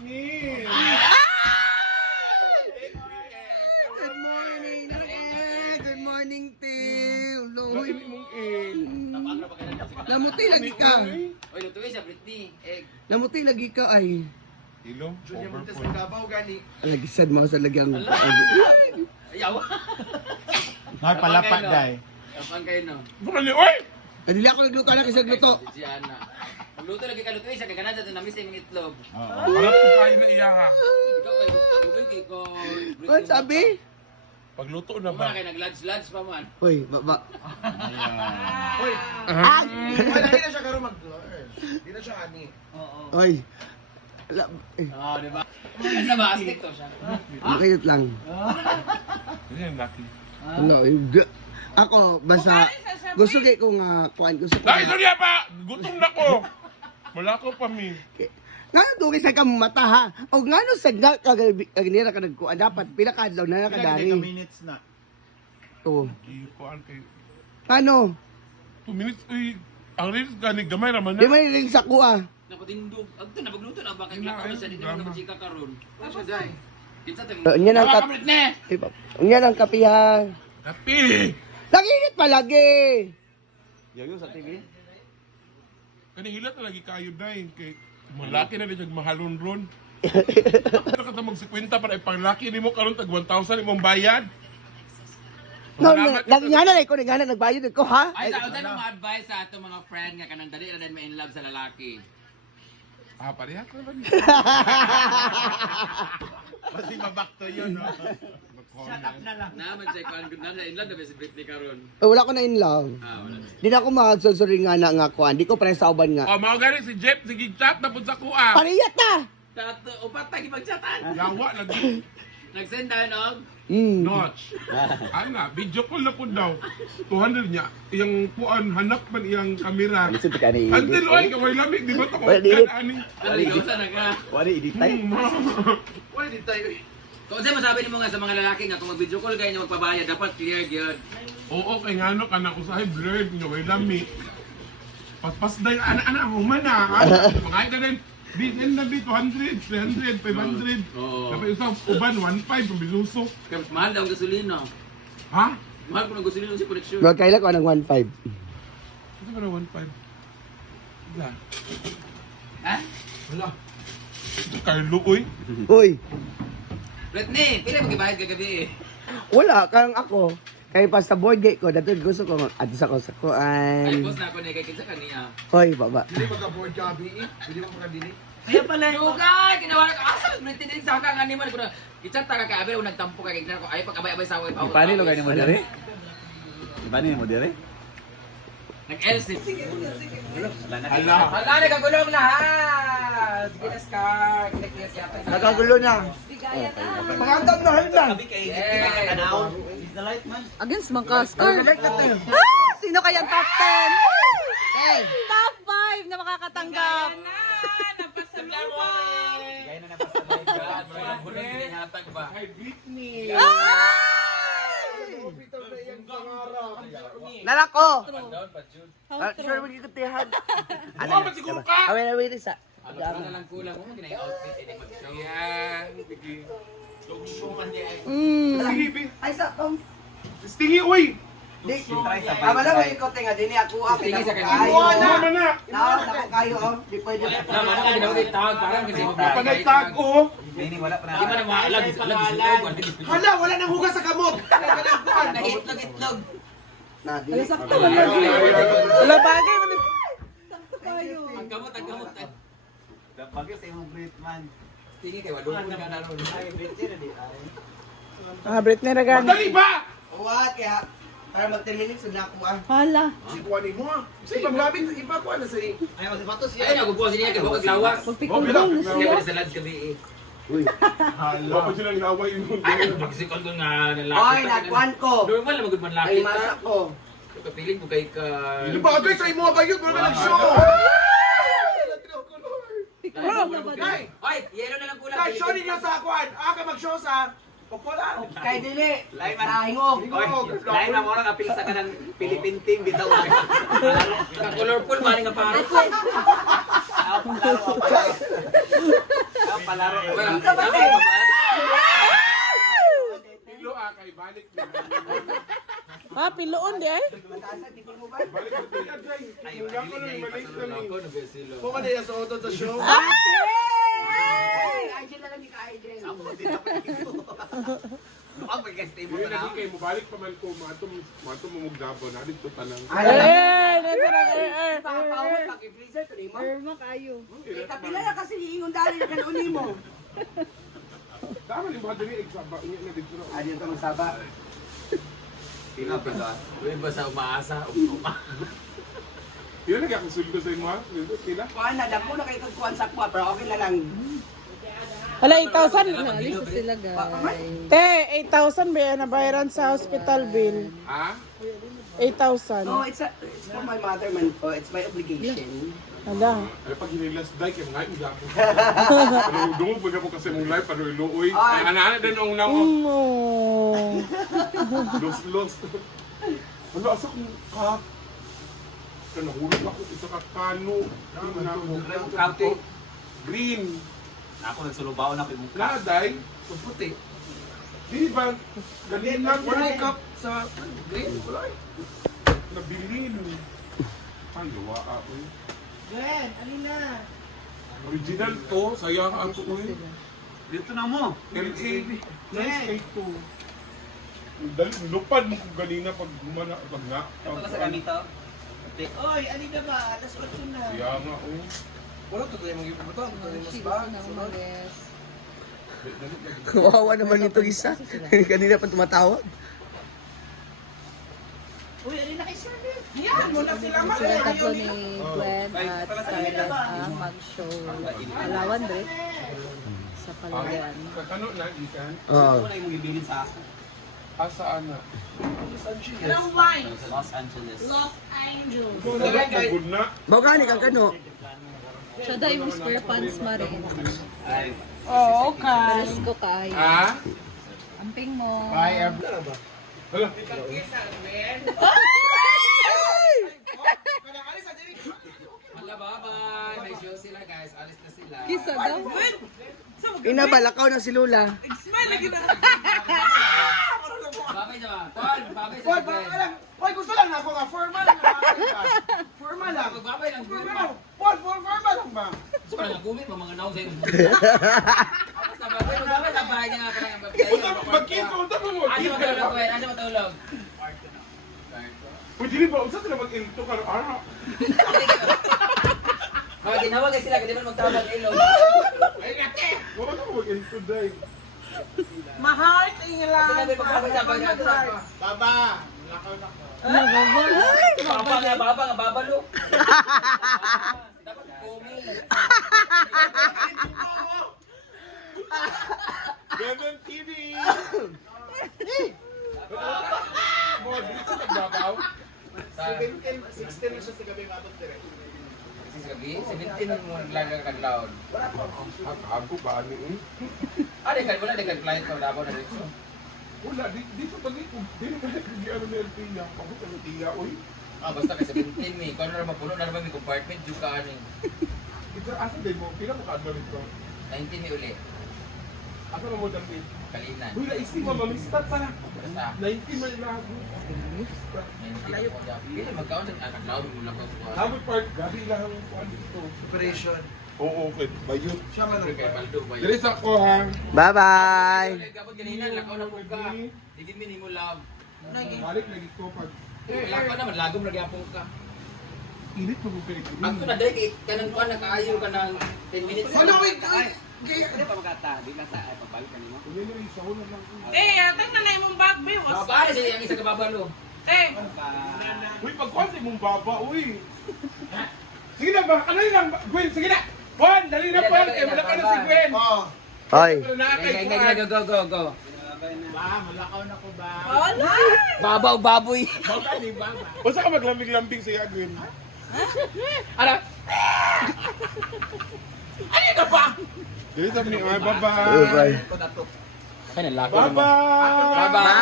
Britney. Good morning, good morning, Tim. Loy. Namuti lagi ka. Oy, lutuin siya, Britney. Egg. Namuti lagi ka ay. Ilong. Junior Montes ng Davao gani. Lagi sad mo sa lagyang. Ayaw. May palapat day. Kapag kayo no. Bukali, oy! Kadili ako nagluto na kasi nagluto. Si Ana. Magluto lagi ka lutuin siya, kaya ganun dito na-miss yung itlog. Oo. Harap ko kayo na iya ha. Ikaw kayo, lutuin kayo ko. Ano sabi? Pagluto na Ba ba? kayo nag-lunch pa man. Hoy, baba. Hoy, Ah! wala di na siya karon mag-lunch. Di na siya ani. Hoy. Oo, di ba? Sa basket to siya. Makayot lang. Hindi yan, lucky. Wala, ako, basta, gusto kay ko nga, kuhan, gusto ko Dahil nga, sorry pa! Gutom na ko! Wala ko pa mi. nga dugay sa kang mata ha, o nga no sa kaganira ka nagkuhan, dapat pinakadlaw na nakadari. minutes na. To. Ikuan kay... Ano? 2 minutes, uy. Ang reels gani, gamay naman Di na. man rin sa kuha. Napatindog. Agto na magluto na bakit lakaw na siya dito na magchika karon. Ano siya dai? Kita tayong. Yan ang Wala kap... ka, Britney! Yan ang kapihan. Tapi! Naginit pa lagi. Kani hila talaga kayo dahil kay... Malaki na rin siya mahalon-ron. Ano ka mag-50 para ipanglaki ni mo karon tag 1,000 imong bayad? No, nga na ko, nga na nagbayad ko ha. Ay, sa utan mo advice sa ato mga friend nga kanang dali na din ma in love sa lalaki. Ah, pareha ko naman. Pati mabak to yun, no? Naman siya kung na in love na ba si Britney karon. Wala ko na in love. Ah, wala. Di na ako makagsusuri nga na nga kuhan. Di ko pare sa uban nga. Oh, mga gani si Jeff, sige chat na po sa kuha. Pariyat na! Tato, upat tayo pagchatan. Yawa, lagi. Nag-send tayo nog. Notch. Ana, video call na po daw. 200 niya. Iyang puan, hanap man iyang kamera. Until oy, kamay lamig, di ba ito? Wala, di- Ani. Naligaw sa naga. Wali, editay. Wala di tayo. Kung sa'yo masabi ni mo nga sa mga lalaki nga kung mag-video call kayo na magpabayad, dapat clear gyud. Oo, kay nga no, kanak usahay blurred, nga way lamig. Paspas na yung ana-ana, human na. Mga ito din, din na di 200, 300, 500. Oo. Kapag isang uban, 1.5, pabilusok. Kaya mahal daw ang gasolina. Ha? Mahal ko ng gasolina sa connection. Magkaila ko ng 1.5. Ito ba na 1.5? Isa. Ha? Wala. Ito, Carlo, uy. Uy, Britney, pila magibayad kagabi eh. wala kang ako. Kaya pa sa board gate ko, dito gusto ko ato sa ko sa Ay, kuan. boss na ako na kay kita kaniya. Hoy, baba. Dili magka-board ka abi. Dili mo makadili. Kaya pala. Dugay, kinawala ka. Asa Britney din sa kang animal ko na. Kita ta ka abi nagtampo ka kay ko. Ay pagkabay-abay sa away pa. Paano lo kayo mo dire? Paano mo dire? Nag-LC. Hala. Hala, nagagulong lahat. Sige na, Scar. Kinakiyas yata. Nakagulo na. Pangandam na halda. Against mga Scar. Ah! Sino kayang top 10? Hey, Top 5 na makakatanggap. Ay, Britney. nalako. How Sure magkikutihan. Ano ba siguro ka? Away sa. Ano na lang kulang mo, kinay outfit, hindi mag-show. Yan. Sige. Mm. Ay sa tom. Stingy, uy. Di. Ama na mo ikote nga dini ako ako. Sige sa kanya. Tama na. Na ako kayo oh. Di pwede. Naman ka ginawin tawag, parang kasi Panagtag ko. Di man na maalam, Hala, wala nang hugas sa kamot. Nagitlog-itlog. Na di. Sakto naman. Wala bagay mo. Sakto kayo. Ang gamot, ang gamot. Bagay sa imong great man. Tingin kay wadukon ka na ron. Ah, Britney Ragani. Madali ba? What kaya? Para mag-terminate sa nako ah. Hala. Si kuanin mo ah. Sa ibang gamit, sa iba kuan na sa Ay, nagubukas niya kay bukag lawas. Magpikulong na Kaya siya. pala sa lads gabi eh. Hala. Ako silang laway yung mundo. Magsikon ko nga nalaki. Oy, nagkuhan ko. Normal na magud man Ay laki masak ta. ko. Kapiling ko kay ka. Di ba agay sa imo bayot mo naman nag-show. Kay, Ay, yelo na lang kulang. kay show ninyo sa kuan. Ka mag-show sa Popular. Kay dili. Lain man. Sa hingog. Lain na mo nang apil sa kanang Philippine team bitaw. Ka colorful man nga pare. palaro. Pilo kay balik na. Ah, piloon di ay. Balik ko tiya dai. Yung ako lang maliit na ni. Kung ano yung suotod sa show. Ang pag-stay mo Yun na. lagi kay mo balik pa man ko matum mo mugdabo na dito tanang. Nasa na Irma kayo. Kapila na kasi iingon dali na kanunin mo. Tama ni mga diri eksaba niya na dito. Adi ito magsaba. Pila pa ba? Uy, basta umaasa. Yun lagi akong suldo sa imo ha. Sila. Kuan na dako na kay kagkuan sa kwa pero okay na lang. Hala, 8,000. Naalis sila, guys. Te, 8,000 ba yan nabayaran sa hospital bill? Ha? 8,000. No, it's for my mother man po. It's my obligation. Hala. Ay pag hinilas dai kay mga ida ko. Pero dungog pag ako kasi mong live pero iluoy. Ay ana din ang nako. Los. Wala asa kong ka. Kanahulog ako isa ka kano. Kapo. Green. Ako nagsulubaw na kay mukha. Naday. Puti. Di ba? Galing lang Wala wala cup sa green. Wala. Nabilin. Ay, gawa ako. Gwen, alina. Original to. Sayang ako eh. Dito na mo. LA. Nice kay to. Dali, lupad mo kung ganina pag gumana. Pag nga. Ito ka sa gamito. Oy, alina ba? Alas 8 na. Kaya nga oh. Wala to tayo mag-iputo. Ito tayo mas ba? Kawawa naman ito isa. Kanina pa tumatawag. Uy, alina kay sir. Yan mo na sila Sila man. tatlo ni Gwen at Scarlett ang mag-show. Palawan, Bre. Sa Palawan. Kakano na, ikan? Oo. Ito na yung ibilin sa Asaan na? Anong wine? Los Angeles. Los Angeles. Ikaw na lang, pagod na. Bawgani kang kano. Siya daw yung spare pants ma rin. Ay. Oo, okay. Pares ko kayo. Ha? Amping mo. Hala. Hala, bye-bye. May show sila, guys. Alis na sila. Kisa daw. Inabalakaw na si Lula. Babay naman. Paul, babay sa Boy, Gwen. parang alam. Boy, gusto lang ako nga. Formal lang. Formal lang. Babay lang. Formal. Boy, formal lang ba? So, parang nagumit mo mga naong sa'yo. Basta babay, babay sa bahay niya nga parang ang babay. Mag-kinto, unta mo mo. Ano matulog, Gwen? Ano matulog? Pwede rin ba? Unsa sila mag-ilto ka? Ara. Mga ginawa guys sila, kasi man magtawag ilog. Wala ka mag-ilto, day. Mahal, tingala. Sinabi pagbabay sa bahay natin. Baba! Baba nga, babalo. Dapat kumi. Ganon TV! Mo, dito sa nagbabaw. 16 na siya sa gabi matot dire. Sis gabi, 17 mo naglagang kadlawon. Ako ba ano eh? Wala dekan flight ko, dabaw na dito. Wala, dito pag ito. Dito ba nag-ano na yung tiya? Pagod ang tiya, uy. Basta kay 17 mi. Kung ano naman puno na naman may compartment, yung kaano. Ito, asa din mo? Pila mo ka-ano nito? 19 mi uli. Asa mo mo dami? Kalinan. Uy, naisip mo, mamistat pa na. Basta. 19 may lago. 19 ako dyan. Pili magkaon din. Kadlawon mo lang ko. Habit Park, gabi lang ang kuhan dito. Operation. Oo, okay. Bayot. Siya man Kay Baldo ba yun? Dilis ako, ha? Bye-bye. Kapag kanina, lakaw na po ka. Hindi mini mo love. Balik lagi ko pag... Lakaw naman, lagom na gyapon ka. Init mo kung pinag Ang ko na dahil kay kanang kuan nakaayo ka ng 10 minutes. Ano, wait, Ano pa magkata? Di ka sa pagbalik kanino? Kuya na rin, sahon na lang. atang na imong bag, be. Mabari siya yung isa kababalo. Uy, pagkuhan sa imong baba, uy. Sige na ba? Ano yun lang? Gwen, sige na! Juan, dali na po! Eh, wala ka na si Gwen! Oh. Hoy. Wala na kay Go, Juan! go, go, go. Wala. Babaw, baboy. Basta ka maglamig-lambing sa Gwen. Ano? Dali sa ni Ay, bye-bye! Bye-bye. Ay, nalako naman. Bye-bye! Bye-bye.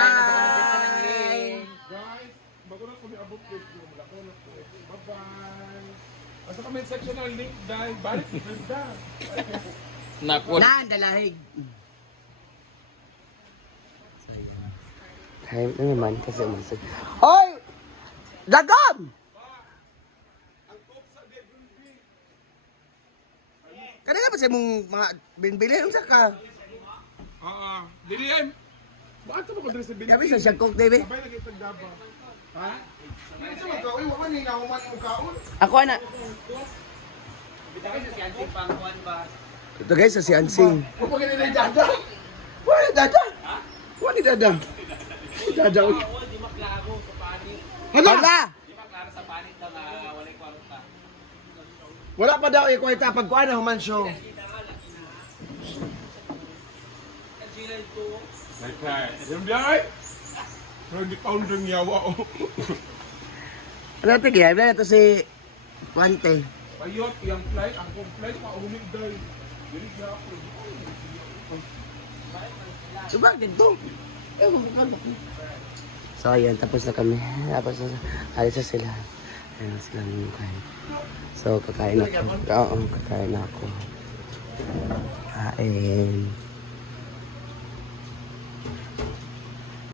Guys, bago na kami abot dito, wala ko na po. Bye-bye! Basta comment section ng link dahil balik, ganda! Naku. Dalahig. Kahit na naman kasi umusog. Hoy! Dagam! Kanina ba sa mong mga binbili? Ang saka? Oo. Dili yan. Bakit ka mo sa binili? Sabi sa Shagkok, David. Sabay lagi tagdaba. Ha? Ano sa mga kawin? Wala nila human yung kaon. Ako na. Bitakin sa siyansing pangkuhan ba? Ito guys, sa Siansing. Huwag pa ganun yung dada. Wala ni Dada. Wala ni Dada. Dada. uy. Di maklaro sa panik. Hala! Di maklaro sa panik na walay kwarta. Wala pa daw ikwarta pagkuan na human show. Okay. Yung biyay. Pero di pa yung yawa o. Ano ito kaya? Ano ito si Puante. Payot, yung flight, ang kong flight, paulit dahil. Dili siya ako. Diba, ganito? So, ayan, tapos na kami. Tapos na, alis na sila. Ayan na sila ng kain. So, kakain ako. Oo, kakain ako. Kain.